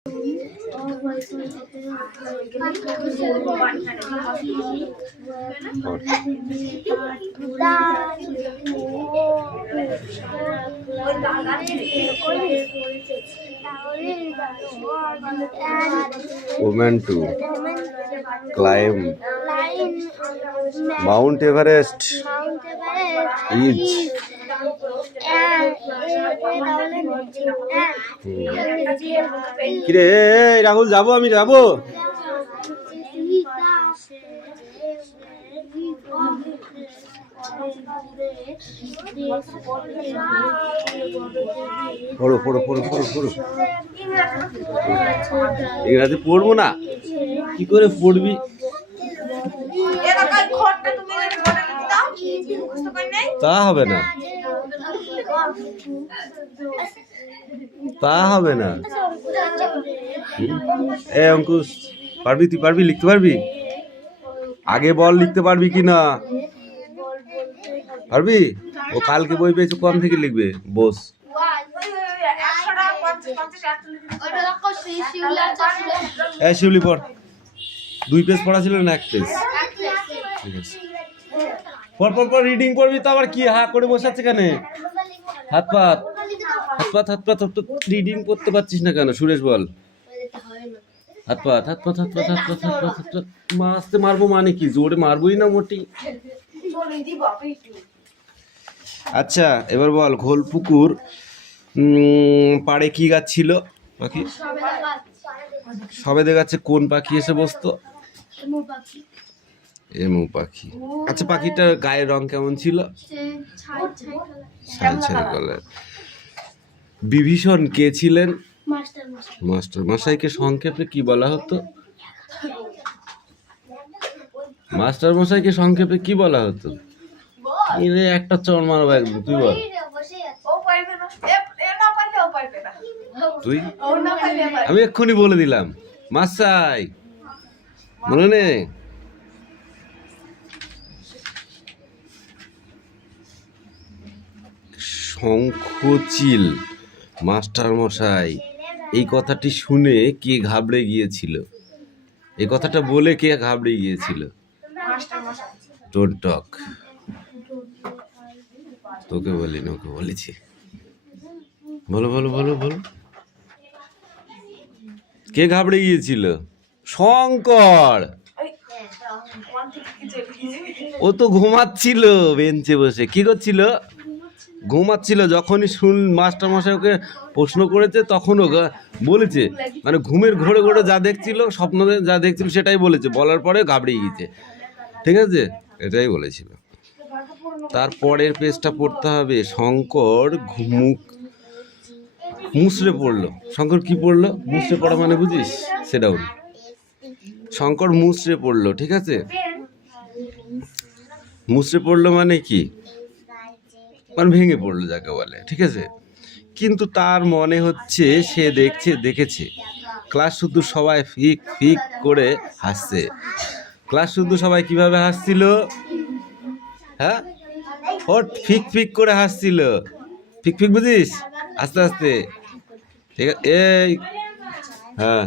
Woman to climb Mount Everest is কিরে রাহুল যাবো আমি যাবো পড়ো পড়ো পড়ো পড়ো পড়ো ইংরাজি পড়বো না কি করে পড়বি তা হবে না তা হবে না এ অঙ্কুশ পারবি তুই পারবি লিখতে পারবি আগে বল লিখতে পারবি কি না পারবি ও কালকে বই পেয়েছে কম থেকে লিখবে বস শিউলি পড় 2 পেজ পড়া ছিল না 1 পেজ ঠিক আছে পর পর পর রিডিং করবি তো আবার কি হা করে বসে আছে কেন হাত পাত রিডিং করতে পারছিস না কেন সুরেশ বল হাত পাত মারতে মারবো মানে কি জোরে মারবোই না মোটি আচ্ছা এবার বল ঘোলপুকুর পাড়ে কি গাছ ছিল পাখি সবে দেখাচ্ছে কোন পাখি এসে বসতো এমু পাখি আচ্ছা পাখিটার গায়ের রং কেমন ছিল ছাই কালার বিভীষণ কে ছিলেন মাস্টার মশাইকে সংক্ষেপে কি বলা হতো মাস্টার মশাইকে সংক্ষেপে কি বলা হতো একটা চড় মারবো একদম তুই বল তুই আমি এক্ষুনি বলে দিলাম মাসাই মনে নেই শঙ্খচিল মাস্টার মশাই এই কথাটি শুনে কে ঘাবড়ে গিয়েছিল এই কথাটা বলে কে ঘাবড়ে গিয়েছিল ডোন্ট টক তোকে বলিনি ওকে বলেছি বলো বলো বলো বলো কে ঘাবড়ে গিয়েছিল শঙ্কর ও তো ঘুমাচ্ছিল বেঞ্চে বসে কি করছিল ঘুমাচ্ছিল যখনই মাস্টার মশাই ওকে প্রশ্ন করেছে তখন ও বলেছে মানে ঘুমের ঘোরে ঘোরে যা দেখছিল স্বপ্নে যা দেখছিল সেটাই বলেছে বলার পরে ঘাবড়ে গিয়েছে ঠিক আছে এটাই বলেছিল তারপরের পেজটা পড়তে হবে শঙ্কর মুসড়ে পড়লো শঙ্কর কি পড়লো মুসড়ে পড়া মানে বুঝিস সেটাও শঙ্কর মুসড়ে পড়লো ঠিক আছে মুসড়ে পড়লো মানে কি মানে ভেঙে পড়লো যাকে বলে ঠিক আছে কিন্তু তার মনে হচ্ছে সে দেখেছে ক্লাস শুদ্ধ সবাই ফিক ফিক করে হাসছে ক্লাস শুদ্ধ সবাই কিভাবে হাসছিল হ্যাঁ ওর ফিক ফিক করে হাসছিল ফিক ফিক বুঝিস আস্তে আস্তে ঠিক আছে এই হ্যাঁ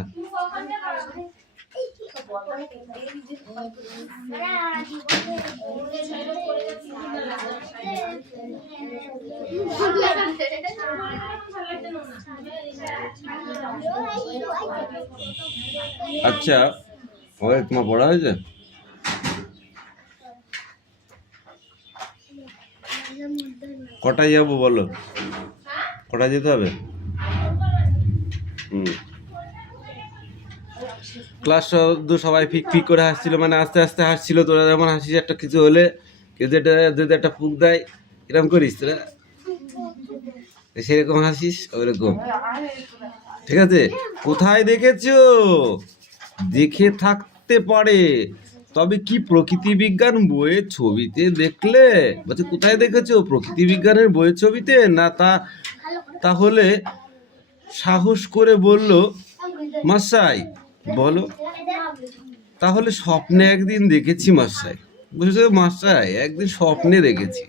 আচ্ছা তোমার পড়া হয়েছে কটায় যাবো বলো কটায় যেতে হবে ক্লাস সবাই ফিক ফিক করে হাসছিল মানে আস্তে আস্তে হাসছিল তোরা যেমন হাসিস একটা কিছু হলে কেউ যদি একটা ফুক দেয় এরকম করিস তোরা সেরকম হাসিস ওইরকম ঠিক আছে কোথায় দেখেছো দেখে থাকতে পারে তবে কি প্রকৃতি বিজ্ঞান বইয়ের ছবিতে দেখলে বলছে কোথায় দেখেছো প্রকৃতি বিজ্ঞানের বইয়ের ছবিতে না তাহলে সাহস করে বলল মশাই বলো তাহলে স্বপ্নে একদিন দেখেছি মশাই বুঝেছো মশাই একদিন স্বপ্নে দেখেছি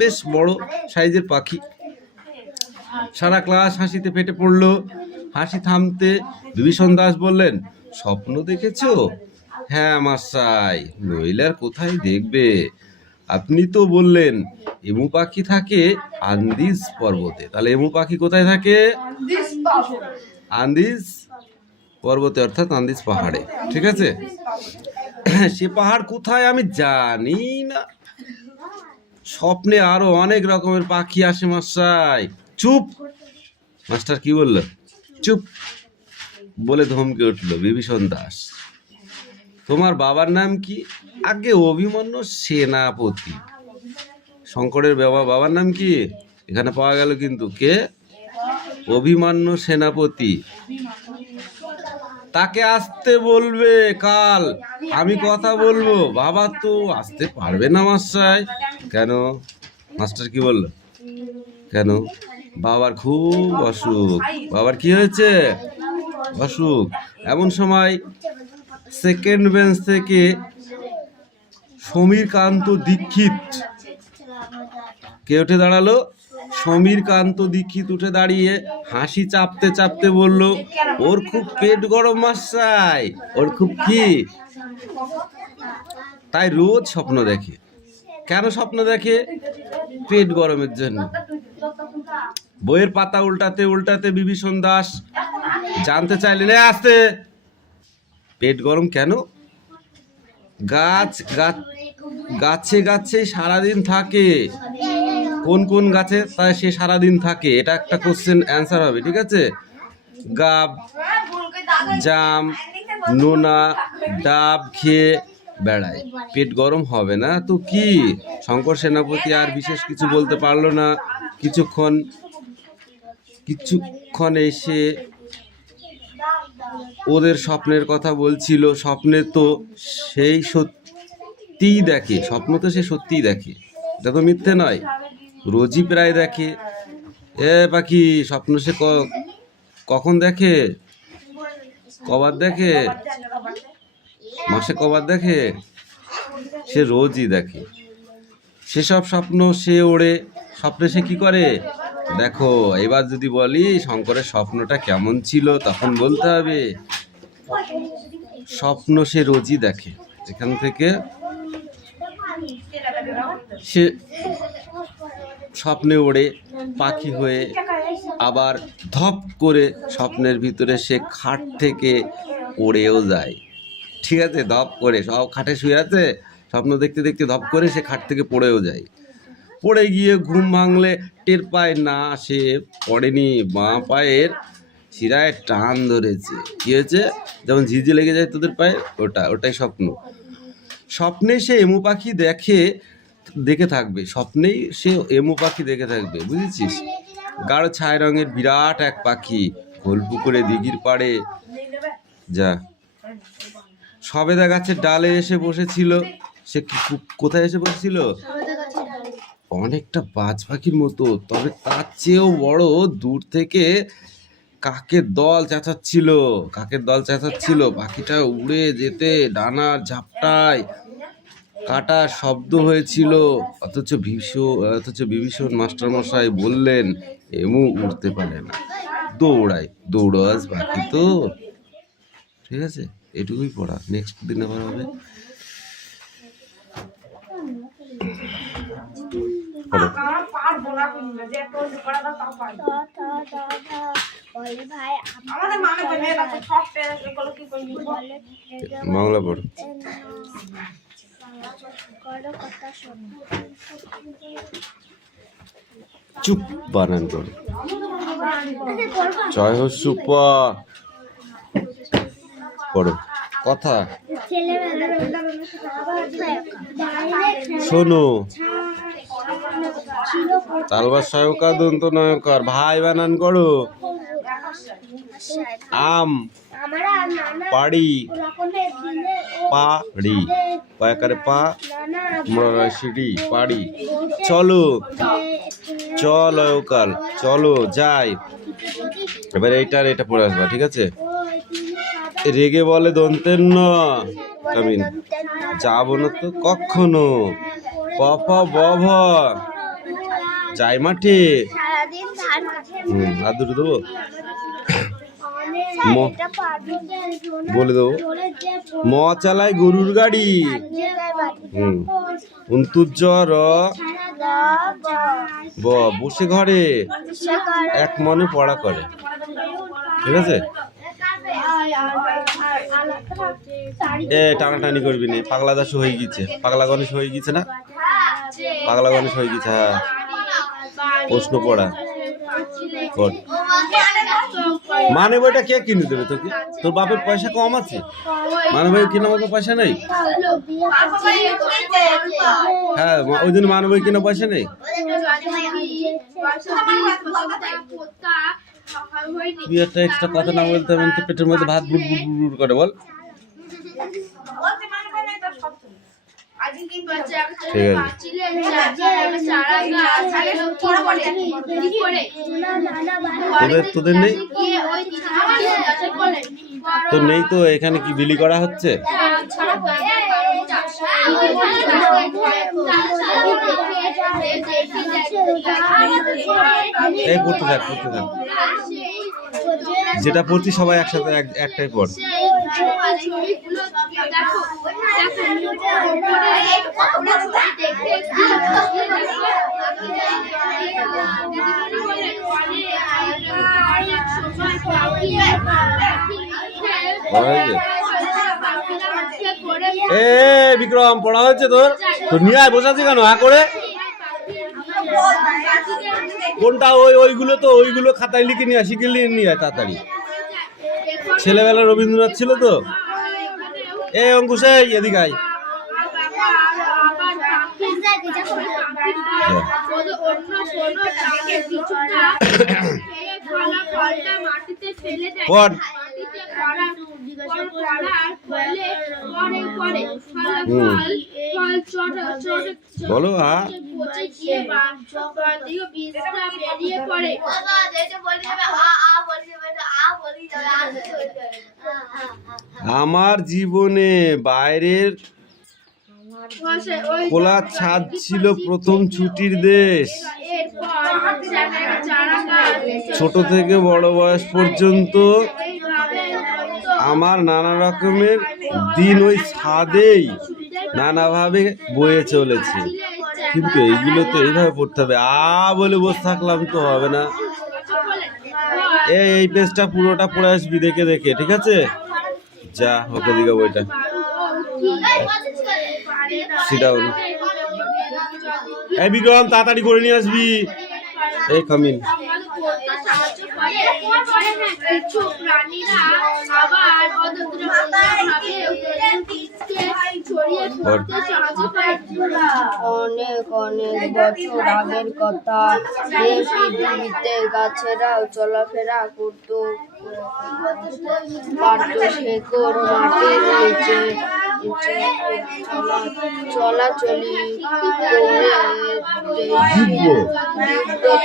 বেশ বড় সাইজের পাখি সারা ক্লাস হাসিতে ফেটে পড়লো হাসি থামতে বিভীষণ দাস বললেন, স্বপ্ন দেখেছো? হ্যাঁ মশাই, নইলে আর কোথায় দেখবে? আপনি তো বললেন এমু পাখি থাকে আন্দিজ পর্বতে, তাহলে এমু পাখি কোথায় থাকে? আন্দিজ পর্বতে, অর্থাৎ আন্দিজ পাহাড়ে। ঠিক আছে, সে পাহাড় কোথায় আমি জানি না। স্বপ্নে আরো অনেক রকমের পাখি আসে মশাই। চুপ! মাস্টার কি বললো? চুপ বলে ধমকে উঠল বিভীষণ দাস। তোমার বাবার নাম কি? আগে অভিমন্যু সেনাপতি। শঙ্করের বাবার নাম কি? এখানে পাওয়া গেল কিন্তু, কে? অভিমন্যু সেনাপতি। তাকে আসতে বলবে কাল, আমি কথা বলবো। বাবা তো আসতে পারবে না মশাই। কেন? মাস্টার কি বললো? কেন? বাবার খুব অসুখ। বাবার কি হয়েছে? অসুখ। এমন সময় সেকেন্ড বেঞ্চ থেকে সমীরকান্ত দীক্ষিত কে উঠে দাঁড়ালো? সমীরকান্ত দীক্ষিত উঠে দাঁড়িয়ে হাসি চাপতে চাপতে বলল, ওর খুব পেট গরম মশাই। ওর খুব কি? তাই রোজ স্বপ্ন দেখে। কেন স্বপ্ন দেখে? পেট গরমের জন্য। বইয়ের পাতা উল্টাতে উল্টাতে বিভীষণ দাস জানতে চাইলেন, আসতে পেট গরম কেন? গাছে গাছে সারাদিন থাকে। কোন কোন গাছে তাই সে সারাদিন থাকে? এটা একটা কোশ্চেন অ্যান্সার হবে। ঠিক আছে, গাব, জাম, নোনা, ডাব খেয়ে বেড়ায়। পেট গরম হবে না তো কি? শঙ্কর সেনাপতি আর বিশেষ কিছু বলতে পারলো না। কিছুক্ষণ এসে ওদের স্বপ্নের কথা বলছিল। স্বপ্নে তো সেই সত্যিই দেখে। স্বপ্ন তো সে সত্যিই দেখে, এটা তো মিথ্যে নয়। রোজই প্রায় দেখে। এ পাখি, স্বপ্ন সে কখন দেখে? কবার দেখে? মাসে কবার দেখে? সে রোজই দেখে। সেসব স্বপ্ন সে ওড়ে। স্বপ্নে সে কি করে? দেখো, এবার যদি বলি শঙ্করের স্বপ্নটা কেমন ছিল, তখন বলতে হবে স্বপ্ন সে রোজই দেখে। এখান থেকে সে স্বপ্নে ওড়ে পাখি হয়ে, আবার ধপ করে স্বপ্নের ভিতরে সে খাট থেকে পড়েও যায়। ঠিক আছে, ধপ করে, সব খাটে শুয়ে আছে, স্বপ্ন দেখতে দেখতে ধপ করে সে খাট থেকে পড়েও যায়। পড়ে গিয়ে ঘুম ভাঙলে টের পায় না সে পড়েনি, বাঁ পায়ের শিরায় টান ধরেছে। কি হয়েছে? যেমন ঝিঝি লেগে যায় তোদের পায়ে, ওটাই স্বপ্ন। স্বপ্নে সে এমু পাখি দেখে থাকবে। স্বপ্নেই সে এমু পাখি দেখে থাকবে, বুঝেছিস? গাঢ় ছাই রঙের বিরাট এক পাখি খোল পুকুরে দিঘির পাড়ে যা সবেদা গাছের ডালে এসে বসেছিল। সে কোথায় এসে বসেছিল? অনেকটা বাজ পাখির মতো, তবে তার চেয়েও বড়। দূর থেকে কাকের দল চেঁচাচ্ছিল। পাখিটা উড়ে যেতে ডানার ঝাপটায় কাটার শব্দ হয়েছিল। অথচ বিভীষণ মাস্টারমশাই বললেন, এমু উড়তে পারে না, দৌড়াস পাখি তো। ঠিক আছে, এটুকুই পড়া। নেক্সট দিন আবার হবে। বাংলা পড়ো। চুপ, বানান করো। জয় হোক সুপা পড়ো। কথা শোনো। তালবার সহায়কার দন্ত নয়কার, ভাই বানান করো। আম, পাড়ি, পাড়ি, পায়াকারে পা, মোড়া সিঁড়ি, পাড়ি। চলো, চল অয়কাল, চলো যাই। এবার এটা পড়ে আসবা। ঠিক আছে, রেগে বলে দন্তের ন কামিন, যাবো না তো কখনো। পফ বভ, যাই মাঠে। হাত দুটো দেবো। বলে দেবো, ম চালায় গরুর গাড়ি। অন্তুজ র ব বসে ঘরে এক মনে পড়া করে। ঠিক আছে, এ টানাটানি করবি না, পাগলা দাস হয়ে গেছে, পাগলা গণেশ হয়ে গেছে না, পাগলা গণেশ হয়ে গেছে। হ্যাঁ, প্রশ্ন পড়া কর। মানে বইটা কে কিনে দেবে তোকে? তোর বাপের পয়সা কম আছে, মানে বই কেনার মতো পয়সা নেই। হ্যাঁ, ওই জন্য মানে বই কেনার পয়সা নেই। তুই একটা এক্সট্রা কথা না বলতে আমি তো পেটের মধ্যে ভাত বুড় বুড় বুড় করে বল। ঠিক আছে, তোদের নেই, তোর নেই তো এখানে কি বিলি করা হচ্ছে? এই পড়তে থাক, পড়তে থাক, যেটা পড়ছি সবাই একসাথে একটাই পড়। এ বিক্রম, পড়া হচ্ছে তোর? তোর নিয়ে আয়, বসাচ্ছি কেন হা করে? কোনটা? ওইগুলো তো, ওইগুলো খাতায় লিখে নিয়ে আসি, গেলে নিয়ে আয় তাড়াতাড়ি। ছেলেবেলা রবীন্দ্রনাথ ছিল তো। এ অঙ্কুশ, এদিকে আয়। পড়। বলো। হ্যাঁ, আমার জীবনে বাইরের খোলা ছাদ ছিল প্রথম ছুটির দেশ। ছোট থেকে বড় বয়স পর্যন্ত আমার নানা রকমের দিন ওই ছাদেই নানাভাবে বয়ে চলেছে। কিন্তু এইগুলো তো এইভাবে পড়তে হবে, বলে বসে থাকলাম তো হবে না। এই পেজটা পুরোটা পড়ে আসবি দেখে দেখে, ঠিক আছে? যা, ওকে দিকে বইটা সিডাউন। এই বিক্রম, তাড়াতাড়ি করে নিয়ে আসবি। এই কামিন। অনেক অনেক বছর আগের কথা, এই পৃথিবীতে গাছেরাও চলাফেরা করতো, শেকড় মাটির নিচে চলাচলি করে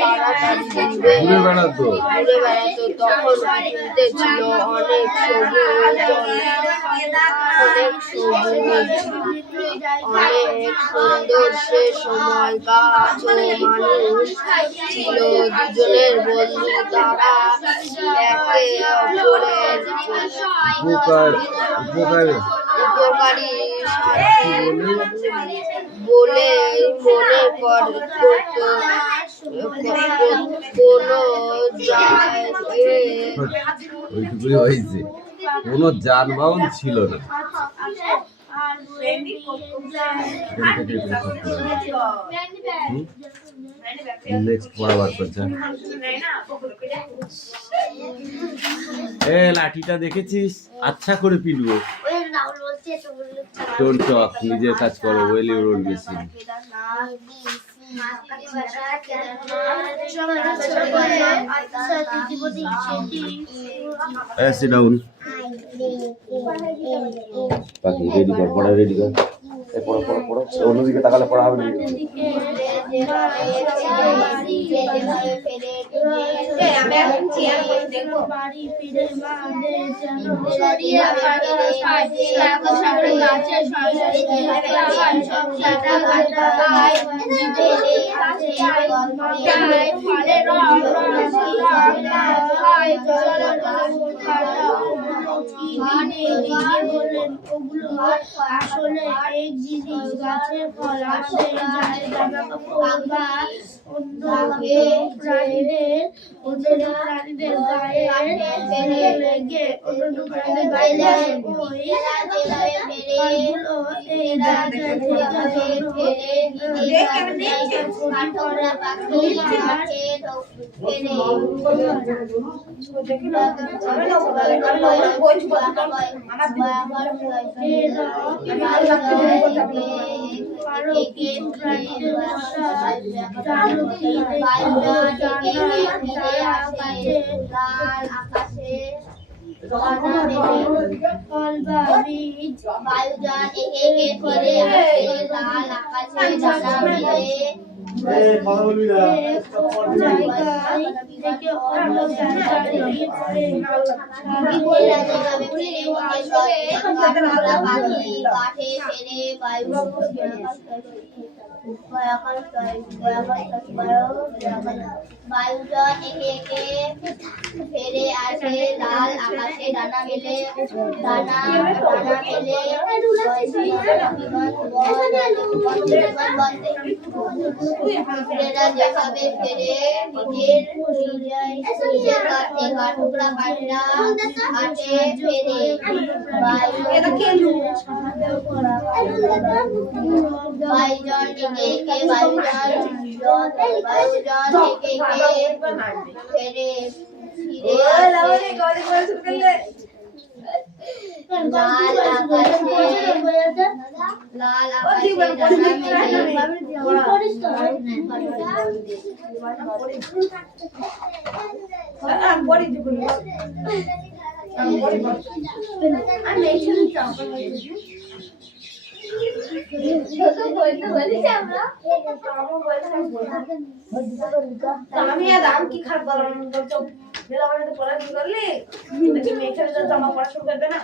তাড়াতাড়ি ঘুরে বেড়াতো। তখন পৃথিবীতে ছিল অনেক সবুজ, অনেক সুন্দর। সে সময় গাছ ও মানুষ ছিল দুজনের বন্ধু। তারা একে অপরের উপকারী বলে মনে করত। কোনো যানবাহন ছিল না। লাঠিটা দেখেছিস? আচ্ছা করে পিটবো। তোর চক, নিজের কাজ করো, ওয়েলি রোড বেশি। Sit down. বাকি রেডি কর, পড়া রেডি কর। পড়া অন্যদিকে তাকালে পড়া হবে না। বাড়ি ফিরে মাদের যেন ছড়িয়ে পড়ে সাথে নাচে আসলে এই জিনিস গাছের ফল আমাদের জামা কাপড় বা অন্য প্রাণীদের গায়ে লেগে অন্য প্রাণীদের গায়ে ওই ফলগুলো এই জায়গায় বায়ুজন একে একে ফেরে আসে লাল আকাশে ডানা মেলে যেভাবে ফেরে নিজের টুকরা পাখিরা আসে ফেরে বায়ুজন একে একে ফেরে লাল আমি আর রাম কি খারাপ বললাম বলছো বেলা মানে তো পড়া শুরু করলি নাকি মেয়ে ছেলে তো আমার পড়া শুরু করবে না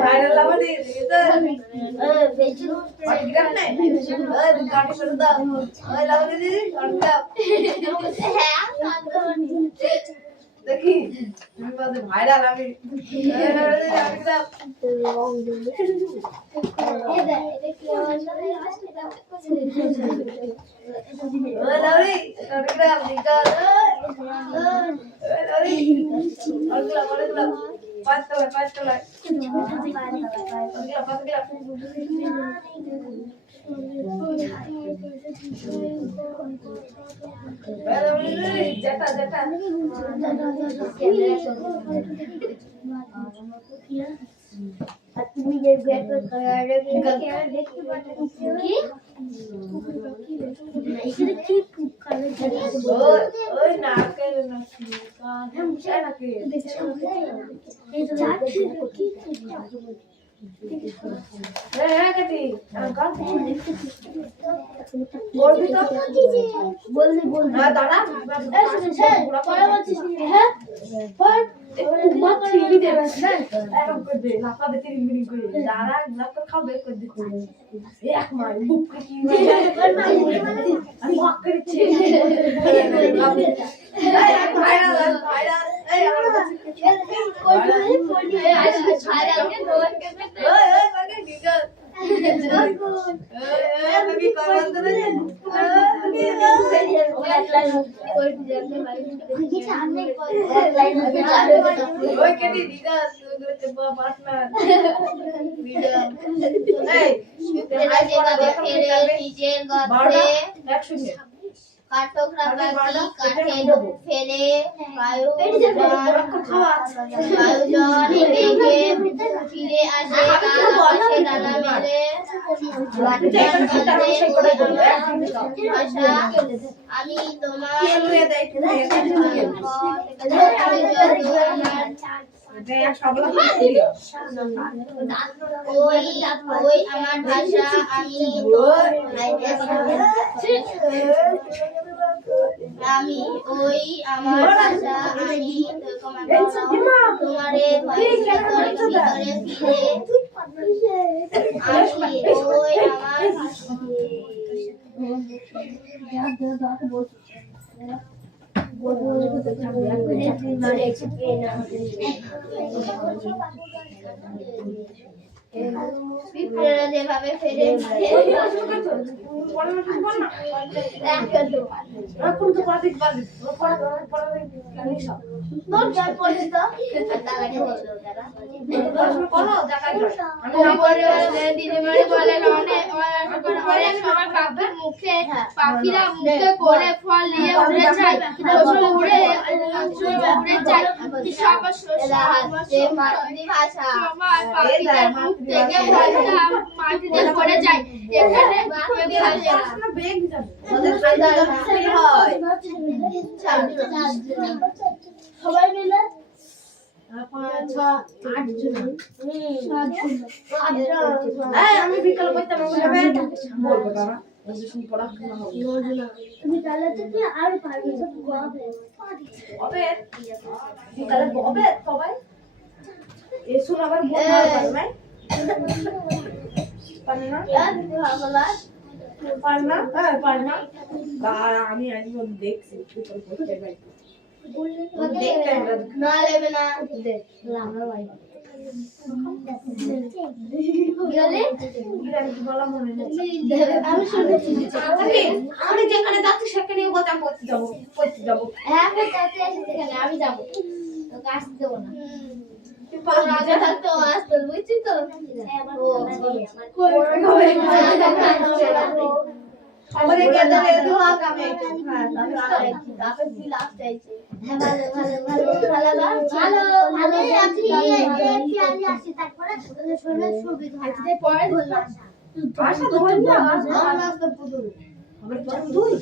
ভাইরাল আমাদের গাড়ি শুরু দাও ওই লাগাতে দিদি দেখি ভাইরাল আমি তুমি যে দেখতে পাচ্ছ কি এখানে কি ওই নারকেল নাকি নাকি কাঠঠোকরা পাখি কাঠে ফেলে বায়ুজন একে ফিরে আসে আকাশে ডানা মেলে আমি তোমার এটা এক সবলা দিয়ে ওই ওই আমার ভাষা আমি আমি ওই আমার ভাষা আমি তোমারে ভিতরে ফিরে আসি ওই আমার পিঁপড়েরা যেভাবে ফেরে এখন তো পাঠিক বাজি পড়া সব তোর জল পড়ে তো তাকে বললো তারা করো দেখাই দিদিমারি বলেন অনেক অনেক সময় পাখির মুখে পাখিরা মুখে করে ফল নিয়ে উড়ে যায় উড়ে যায় সবার ভাষা সময় পাখিদের মুখ থেকে ফলটা মাটিতে পড়ে যায় এখানে ব্রেক যাবে সবাই মিলে আমি বিকাল করতাম বলবো তারা পড়াশোনা হবে তুমি তাহলে তুই আর পারবি হবে বিকালে হবে সবাই এসো আবার বলতে পারবে না পারে না পারে না হ্যাঁ পারে না আমি আজকে দেখছি বিকাল করতে পারি না লেবে না আমি শুনেছি আমি যেখানে যাচ্ছি সেখানে বলতে আমি পড়তে যাবো হ্যাঁ তাতে আসি সেখানে আমি যাবো তোকে আসতে দেবো না আগে থাকতো আসতো বুঝছি তো আমাদের কেদারে তো আগামী তাকে কি লাভ চাইছে ভালো আপনি আমি আসি তারপরে শোনার সুবিধা হচ্ছে পরে বললাম আশা তোমার না আমার নাস্তা পুতুল আমার পর দুই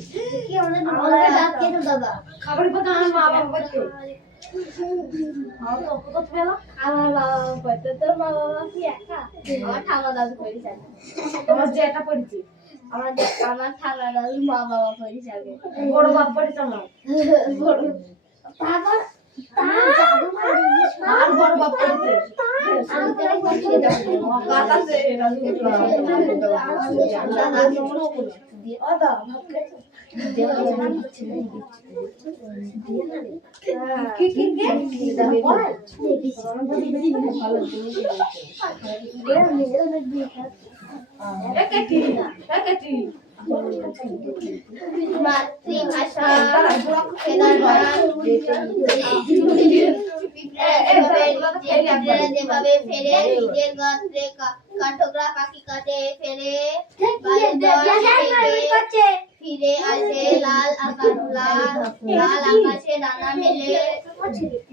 কি আমাদের ডাক কেন দাদা খাবার কথা আমার মা বাবা করতে আমার কত বেলা আমার বাবা করতে তোর মা বাবা কি একা আমার ঠামা দাদু করি জানে তোমার যে এটা পড়ছে আমার ঠামা দাদু মা বাবা করি যাবে বড় বাপ পড়ছে না তারপর তার জাদু আর বড় বাপ পড়ছে আমি তোরা কোথায় যাবো কাটাছে আদা ভাব কি কি একটি একটি মাতৃভাষা যেভাবে ফেরে নিজের গাত্রে কাঠগড়া পাখি কাটে ফেরে ফিরে আসে লাল আকাশে ডানা মেলে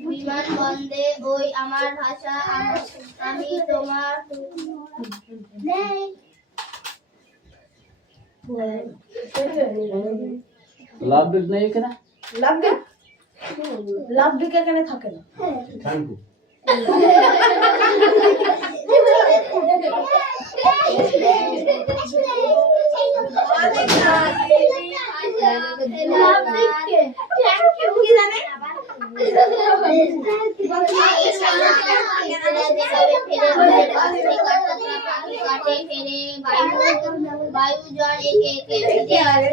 বিমান বন্দে ওই আমার ভাষা আমি তোমার লাভ বিক নাই কেনা লাভ দিকে এখানে থাকে না থ্যাংক ইউ বায়ু জল একে একে ফিরে আসে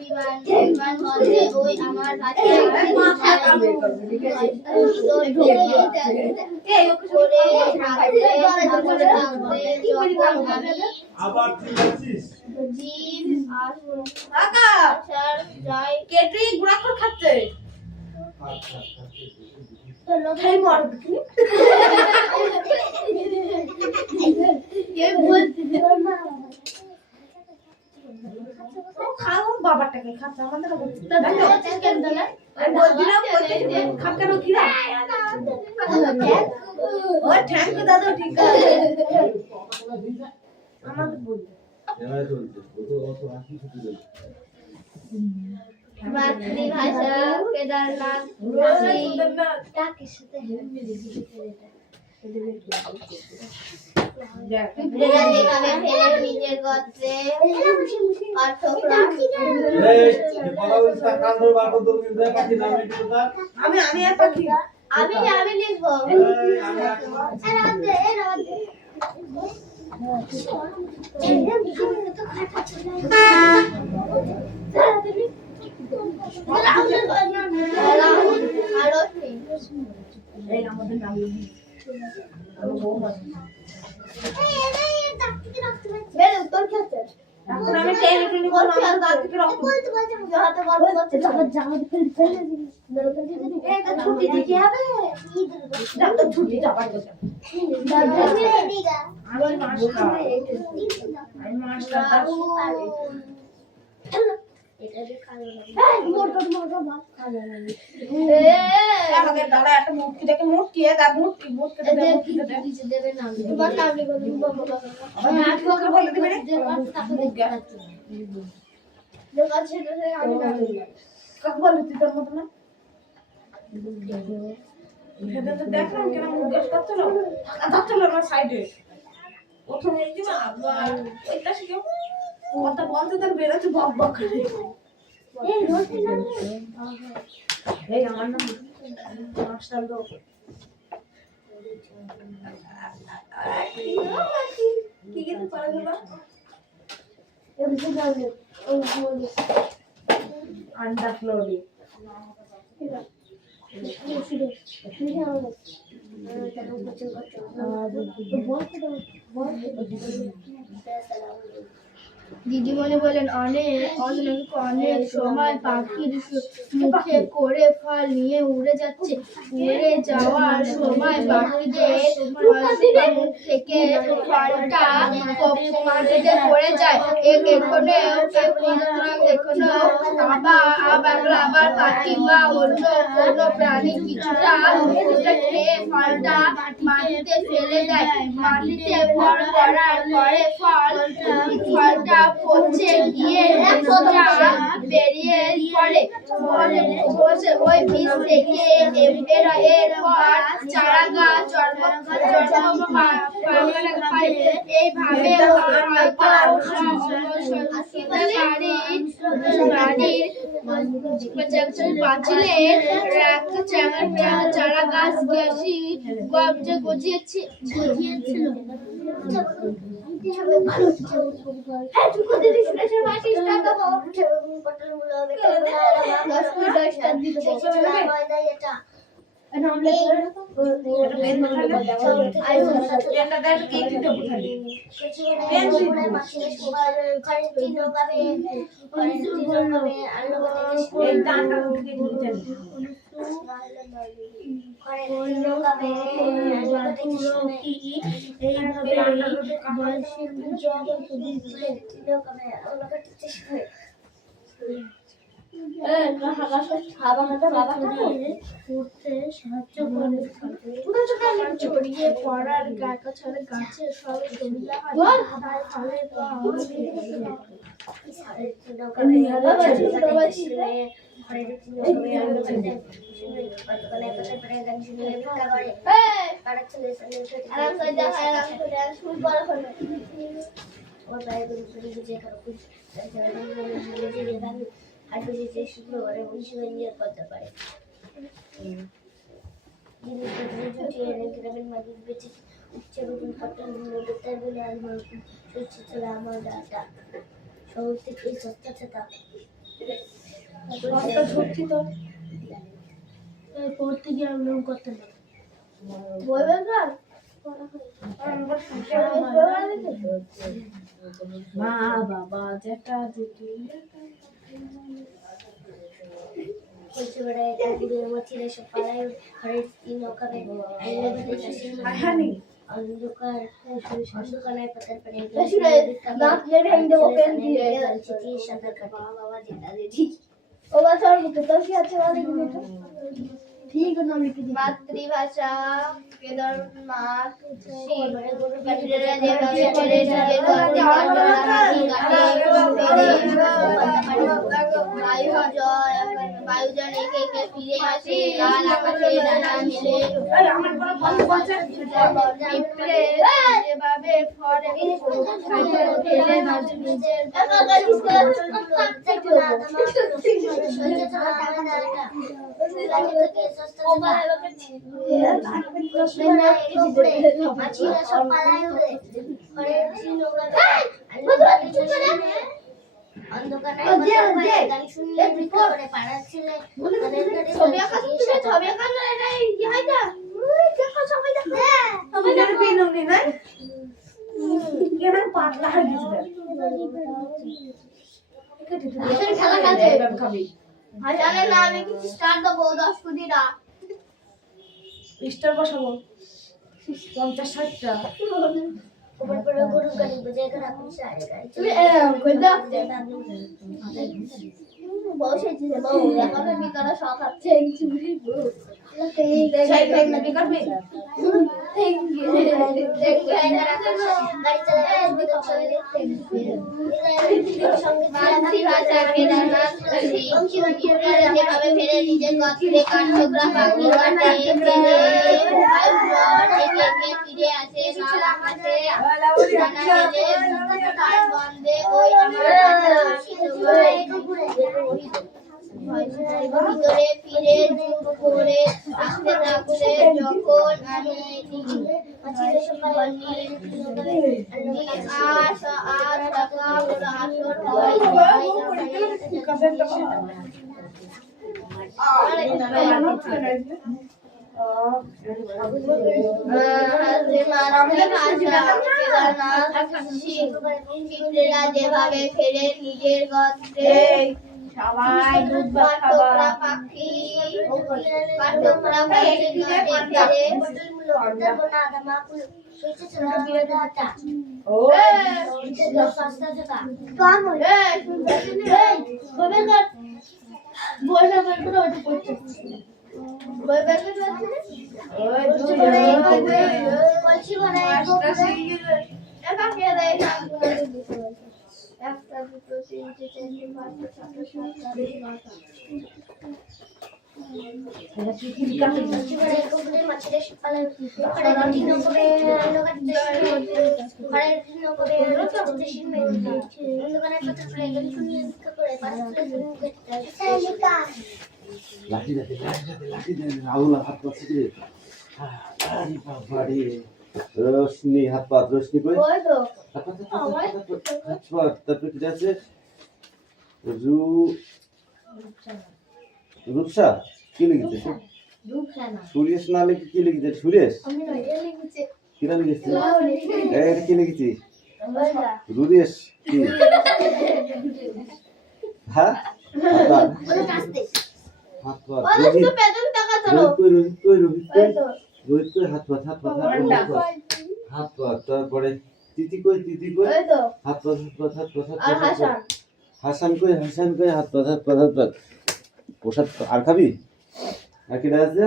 বিমান বন্দে ওই আমার কাছে আবার ঠিক আছিস জীব কাকা আসার যায় কেটে গুড়া করে খাচ্ছে আচ্ছা খাই মার খাও বাবাটাকে খাচ্ছে আমাদের খাচ্ছে কিরা ও থ্যাংক ইউ দাদা ঠিক আছে আমাদের বলবে এরা চলছে ও তো অত হাসি খুশি মাতৃভাষা কেদারনাথ ডাকের সাথে পিঁপড়েরা যেখানে ফেলে নিজের গর্তে পাঠকরা আমি আর পাখি আমি লিখবো এই আমাদের নাম তোর খেতে এখন আমি টেনে টেনে বলবো আমার দাঁত থেকে রক্ত ছুটি দিতে হবে ডাক্তার ছুটি যাবার কথা আমি মাস্টার আমাদের দাদা একটা মূর্তি দেখে মূর্তি মূর্তি দেবে না তোমার নাম লিখো তুমি বলে দেবে রে কাক বলে তুই তোর মতো না ভেবে তো দেখলাম কেন মুখ গ্যাস করছিল থাকছিল আমার সাইডে প্রথমে এই যে আবার ওইটা শিখে কথা বলতে তার বেরোচ্ছে বক বক করে এই আমার নাম মাস্টার লোক কি কিছু করে গেল আন্ডার ফ্লোরি দিদিমণি বলেন অনেক সময় পাখির মুখে করে ফল নিয়ে উড়ে যাচ্ছে উড়ে যাওয়ার সময় পাখিদের মুখ থেকে ফলটা মাটিতে পড়ে যায় আবার পাখি বা অন্য কোনো প্রাণী কিছুটা খেয়ে ফলটা মাটিতে ফেলে দেয় মাটিতে ফল পড়ার পরে ফলটা পচে গিয়ে বেরিয়ে পড়ে ওই বীজ থেকে এরপর চারা গাছ এইভাবে চারা গাছ গজিয়েছিল ছড়িয়ে পড়ার গাছাছাড়া গাছের সব সুবিধা আর বেশি চেষ্টা করে বসে করতে পারে গ্রামের মানুষ বেঁচে উচ্চ বেতন বেতার বলে সুস্থ ছিল আমার দাদা শহর থেকে সস্তা ছাতা পড়তে গিয়ে আমি করতে না বলবেন না মা বাবা যেটা যেটি বলছে বড় একটা দিদি মছিরে সব পালাই ঘরের তিন ওখানে অন্ধকার অন্ধকারে পাতার পরে দাঁত মেরে হিন্দে ওপেন দিয়ে চিঠি সাদা কাটা বাবা যেটা দিদি ও বাচ্চা আর মুখে তো কি আছে বলে ঠিক নাম লিখে দিই মাতৃভাষা কেদারনাথ জয় ফিরে আসে লাল আকাশে ডানা মেলে এই আমার বড় বন্ধ বলছে পিঁপড়ে যেভাবে ফরে খাইতে ফেলে নজর নিজের ছবি আঁকা এটা কি হয় না তোমাদের বিনুনি নাই কেন পাতলা হয়ে গেছে খেলা খেলছে খাবি জানে না আমি কিছু স্টার্ট দেবো 10 কোটিটা স্টার বসাবো 50-60টা তুমি কই দাও বসেছি রে বাবু এখন ভিতরে শখ আছে চুরি বউ সেই ফেক না বিকারবি যেভাবে ফেরে নিজের গর্তে কাঠঠোকরা পাখি কাটে ফিরে আসে লাল আকাশে ডানা মেলে তার বন্ধে ওই ভিতরে ফিরে চুপ করে থাকতে থাকতে যখন আমি যেভাবে ফেরে নিজের গর্তে সবাই দুধ ভাত কাঠঠোকরা খাবা পাখি কাঠঠোকরা পাখি ফেরে ও একটা দুটো তিনটে চারটে পাঁচটা ছটা লাঠি দে রাহুল হাত পাচ্ছে রে আরে বাবা রে রোশনি হাত পা রোশনি কই হাত পা তারপরে কি আছে রূপসা কি লিখেছে সুরেশ না লিখে কি লিখেছে সুরেশ কিরা লিখেছে এটা কি লিখেছি রুরেশ কি হ্যাঁ হাত পা রোহিত কই হাত পা হাত পা তারপরে তিতি কই হাত পা হাসান কই হাত পা প্রসাদ আর খাবি আর কি আছে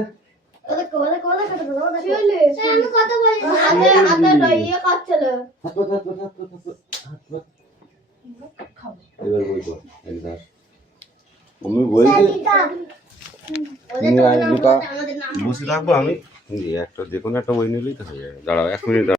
হাত পা এবার বই কর একবার আমি বলছি বসে থাকবো আমি একটা যে কোনো একটা বই নিলেই তো হয়ে যাবে দাঁড়াও 1 মিনিট